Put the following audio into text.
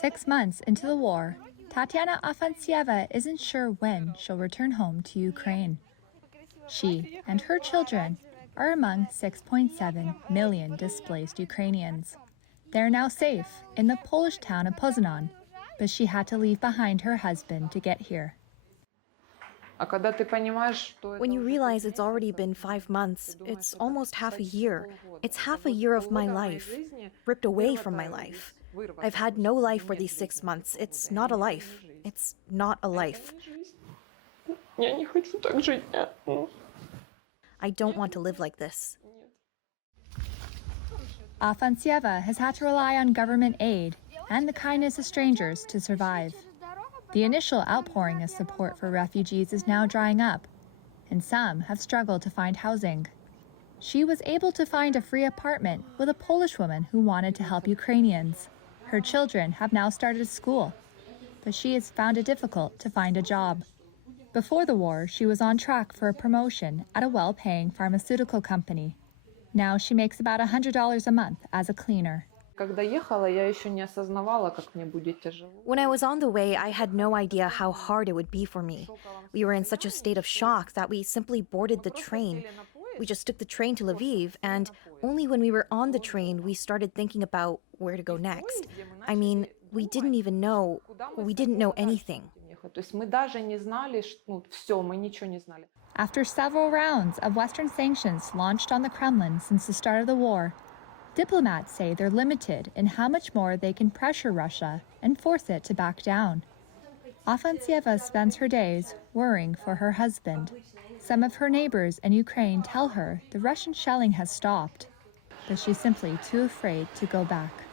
6 months into the war, Tatyana Afansieva isn't sure when she'll return home to Ukraine. She and her children are among 6.7 million displaced Ukrainians. They're now safe in the Polish town of Poznań, but she had to leave behind her husband to get here. When you realize it's already been 5 months, it's almost half a year. It's half a year of my life, ripped away from my life. I've had no life for these 6 months. It's not a life. It's not a life. I don't want to live like this. Afansieva has had to rely on government aid and the kindness of strangers to survive. The initial outpouring of support for refugees is now drying up, and some have struggled to find housing. She was able to find a free apartment with a Polish woman who wanted to help Ukrainians. Her children have now started school, but she has found it difficult to find a job. Before the war, she was on track for a promotion at a well-paying pharmaceutical company. Now she makes about $100 a month as a cleaner. When I was on the way, I had no idea how hard it would be for me. We were in such a state of shock that we simply boarded the train. We just took the train to Lviv, and only when we were on the train, we started thinking about where to go next. I mean, we didn't know anything. After several rounds of Western sanctions launched on the Kremlin since the start of the war, diplomats say they're limited in how much more they can pressure Russia and force it to back down. Afansieva spends her days worrying for her husband. Some of her neighbors in Ukraine tell her the Russian shelling has stopped, but she's simply too afraid to go back.